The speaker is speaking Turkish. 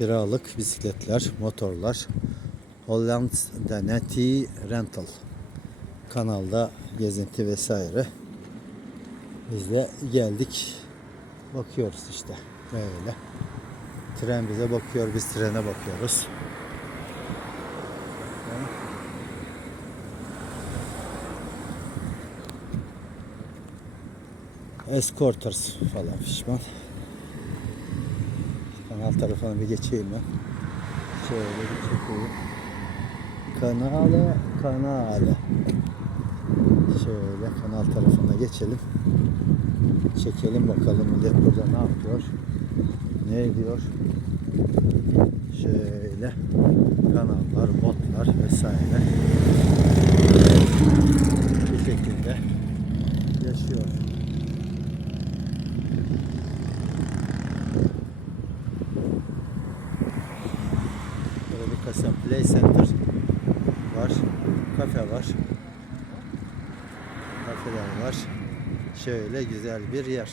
kiralık bisikletler, motorlar. Holland Daneti Rental kanalda gezinti vesaire. Biz de geldik. Bakıyoruz işte böyle. Tren bize bakıyor, biz trene bakıyoruz. Escorters falan fişman. Kanal tarafına bir geçeyim ben. Şöyle bir çekeyim. Kanale, kanale. Şöyle kanal tarafına geçelim. Çekelim bakalım millet burada ne yapıyor. Ne ediyor. Şöyle kanallar, botlar vesaire. Bu şekilde yaşıyor. arkasında Play Center var. Kafe var. Kafeler var. Şöyle güzel bir yer.